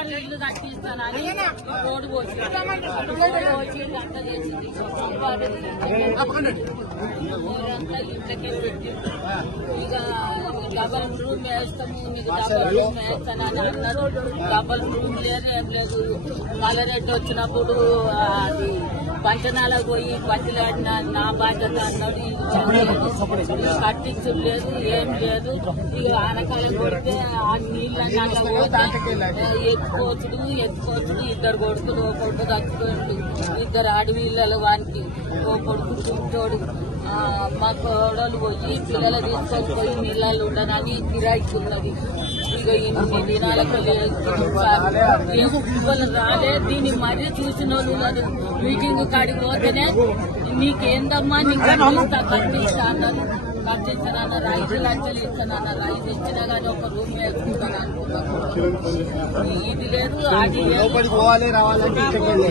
పల్లివారు ఇల్లు కట్టిస్తానని రోడ్డు పోసి అంత చేసింది. ఇంట్లోకి పెట్టి ఇక డబల్ రూమ్ వేస్తాము, మీకు డబల్ రూమ్ వేస్తానని అన్నారు. డబల్ రూమ్ లేదు, ఏం లేదు. మల్లరెడ్డి వచ్చినప్పుడు అది పంచనాలకు పోయి పచ్చిలాడిన నా బాధ్యత అన్నాడు. కట్టించు లేదు, ఏం లేదు. ఇక ఆనకాలం కొడితే ఆ నీళ్ళని ఎత్తుకోవచ్చుడు ఇద్దరు కొడుకులు, ఓ కొడుకు చచ్చిపోయిండు, ఇద్దరు అడవిళ్ళలో వానికి ఓ కొడుకు చుట్టోడు. మా కోడలు పోయి పిల్లలు తీసుకొని పోయి నీళ్ళల్లో ఉండనని కిరాయిస్తున్నది. ఇక ఇన్ని దినాలకు రాలే. దీన్ని మరీ చూసిన వాళ్ళు మీటింగ్ కాడికి పోతేనే నీకేందమ్మా నీకు కట్టిస్తా అన్నారు. కట్టించానన్న 5 లక్షలు ఇస్తానన్న. 5 ఇచ్చినా కానీ ఒక రూమ్ వేసుకుంటాను అనుకున్నాను. ఇది లేదు, అది లేదు. పోవాలి రావాలంటే ఐదేళ్ళు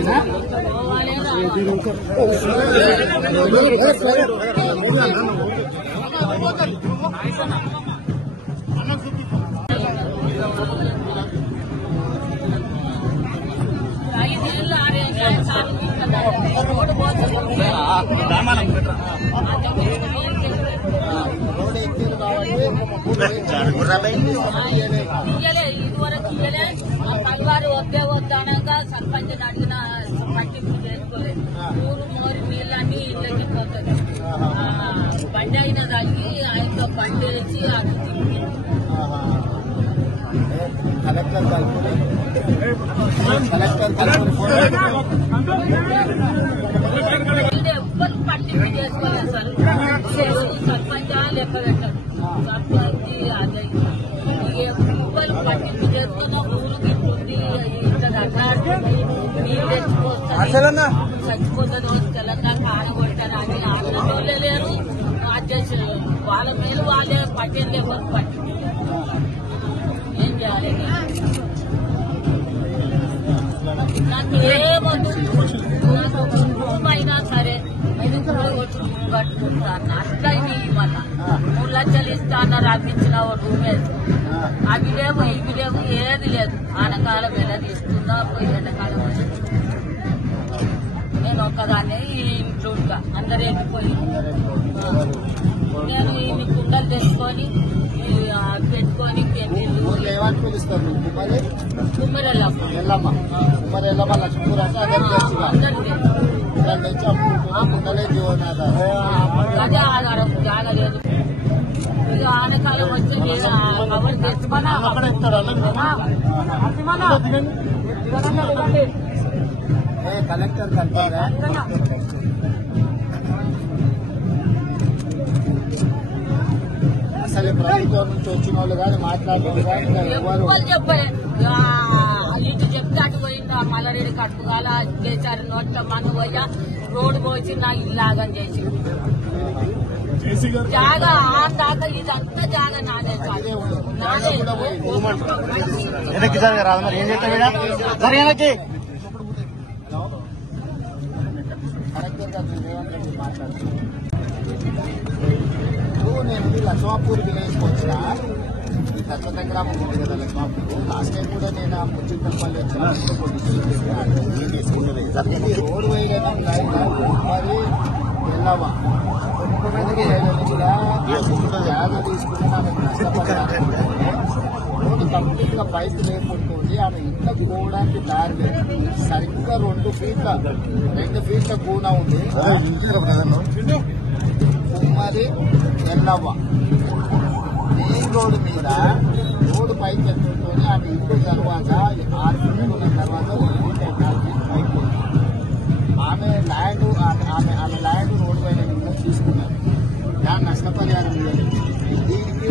6 సార్లు రోడ్డు పోతుంది. ఇదివరకు ఇయ్యలే. పల్లివారు వద్దే వద్దనగా సర్పంచ్ అడిగిన పట్టింపు చేసుకోలేదు. ఊరు మోరి నీళ్ళన్నీ ఇళ్ళకి పోతుంది. బండి అయినా తగ్గి ఆయనతో బండి వేసి అది ఎవ్వరు పట్టింపు చేసుకోలేదు. సర్పంచ్ లెక్క పెట్టారు. సర్పంచ్ అదే ఎవ్వరు పట్టింపు చేసుకున్న ఊరు గిట్టుంది. ఇంత అట్లాడుతుంది. నీళ్ళు తెచ్చిపోతుంది, చచ్చిపోతుంది. తెలంగాణ కాడగొట్టారు అని ఆడలే లేరు. అధ్యక్షులు వాళ్ళ మేలు వాళ్ళే పట్టేది ఎవరు పట్టి ఏం చేయాలి? నాకు ఏమొద్దు, నాకు రూమ్ అయినా సరే కట్టుకుంటాను. అట్లయింది. మళ్ళా 3 లక్షలు ఇస్తా అన్నారు. అవి ఇచ్చిన రూమ్ వేసి అవి లేవు, ఇవి లేవు, ఏది లేదు. ఆనకాలం ఎలా తీసుకున్నా పోయి ఎండాకాలం నేను ఒక్కదాన్ని ఈ ఇంట్లో అందరు వెళ్ళిపోయి నేను ఈ కుండలు తెచ్చుకొని పెట్టుకొని పెళ్ళిళ్ళు అదే ఆధారం జాగలేదు. ఇక ఆనకాలం వచ్చి కవర్ తెచ్చుకున్నా కలెక్టర్ కంటారా? అసలు ప్రభుత్వం నుంచి వచ్చిన వాళ్ళు కానీ మాట్లాడుతున్నారు కానీ ఎవరు చెప్పలే. ఇటు చెప్తే అటు పోయిందా మల్లరెడ్డి కట్టుకోవాల చేశారు. నోట్ల మన పోయా రోడ్డు పోసి నా ఇల్లాగని చేసి జాగా ఆ దాకా ఇదంతా జాగా నాదే కాదు. నేను లక్ష్మాపూర్ విలేజ్కి వచ్చిన ఈ దత్తత గ్రామం ఉంది కదా లక్ష్మాపూర్. లాస్ట్ టైం కూడా నేను ఆ ముచ్చిపల్లి వచ్చిన రోడ్డు వేయడం మరి వెళ్ళవా కొనుక్కున్నది జాగ్రత్త తీసుకుని ఆమెకు నష్టపడాలి. రోడ్డు కంప్లీట్ గా పైపు లేకుంటుంది. ఆమె ఇంట్లోకి పోవడానికి దారి లేదు. సరిగ్గా 2 ఫీట్ల కూన ఉంది. కుమ్మరి ఎల్లవ్వ మెయిన్ రోడ్డు మీద రోడ్డు పైకి ఎత్తుకొని ఆమె ఇంట్లో తర్వాత 6 ఫీట్లు ఉన్న తర్వాత 1 ఫీట్ 4 ఫీట్ పైకి ఉంది. ఆమె ల్యాండ్ రోడ్డు పైన తీసుకున్నారు. దాన్ని నష్టపరిహారం ఇవ్వలేదు. దీనికి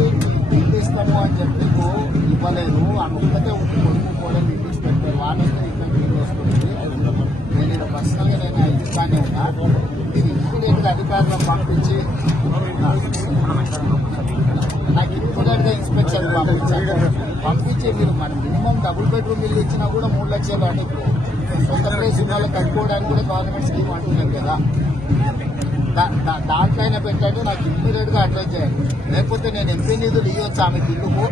ఇల్లు ఇస్తాము అని చెప్పి ఇవ్వలేదు. ఆమె ఒక్కటే ఉండి కొడుకు కూడా ఇల్లు ఇచ్చి పెట్టారు. వాళ్ళంతా ఇక్కడ ఇల్లు వస్తుంది. నేను ఇక్కడ పర్సనల్గా నేను ఇస్తానే ఉన్నా. ఇది ఇన్స్పెక్టర్ అధికారులను పంపించి నాకు ఇన్స్పెక్టర్ ఇన్స్పెక్టర్ పంపించి మీరు మన మినిమం డబుల్ బెడ్రూమ్ ఇల్లు ఇచ్చినా కూడా 3 లక్షలు అంటే సొంత ప్లేస్ ఉన్న వాళ్ళు కట్టుకోవడానికి కూడా గవర్నమెంట్ స్కీమ్ అంటున్నారు కదా. దాంట్లో అయినా పెట్టండి. నాకు ఇమ్మీడియట్ గా అడ్వైజ్ చేయండి. లేకపోతే నేను ఎంపీ నిధులు ఇవ్వచ్చు ఆమెకి ఇల్లుకు.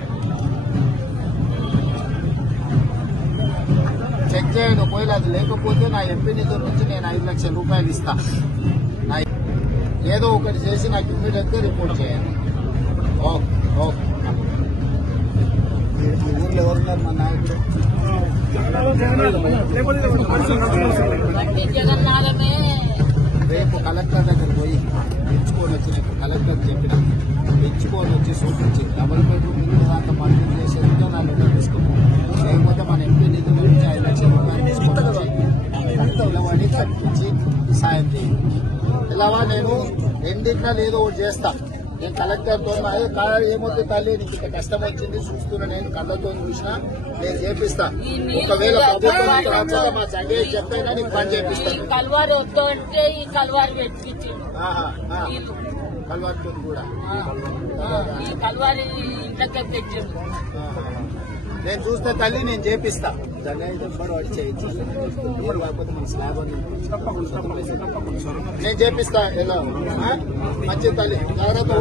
చెక్ చేయండి. ఒకవేళ అది లేకపోతే నా ఎంపీ నిధుల నుంచి నేను 5 లక్షల రూపాయలు ఇస్తా. ఏదో ఒకటి చేసి నాకు ఇమ్మీడియట్ గా రిపోర్ట్ చేయండి. Okay okay. ఈ ఊర్లో ఎవరున్నారు మా నాయకుడు? రేపు కలెక్టర్ దగ్గర పోయి తెచ్చుకొని వచ్చి కలెక్టర్ చెప్పిన తెచ్చుకొని వచ్చి చూపించి డబుల్ బెడ్రూమ్ ఇల్లు దాంట్లో మంజూరు చేసేందుకు నా లెటర్ తీసుకున్నాం. లేకపోతే మన ఎంపీ నిధుల నుంచి 5 లక్షల రూపాయలు తీసుకొని పిల్లవాడి కట్టించి సాయం చేయండి. ఇలావా నేను రెండిట్లో ఏదో ఒకటి చేస్తా. నేను కలెక్టర్తో ఏమవుతుంది తల్లి నీకు ఇంత కష్టం వచ్చింది చూస్తున్నా, నేను కళ్ళతో చూసినా నేను చేపిస్తా. ఒకవేళ ప్రభుత్వం మా సంజయ్ చెప్తేనే నీకు పని చేపిస్తాను. కల్వారు వద్దు అంటే ఈ కల్వారు పెట్టించింది. కల్వార్తో కూడా ఈ కల్వారి ఇంట్లోకి తెచ్చింది. నేను చూస్తే తల్లి నేను చేపిస్తా. వాడి చేయించి కాకపోతే మన స్లాబ్ నేను చేపిస్తా. ఎలా మంచి తల్లి జాగ్రత్త.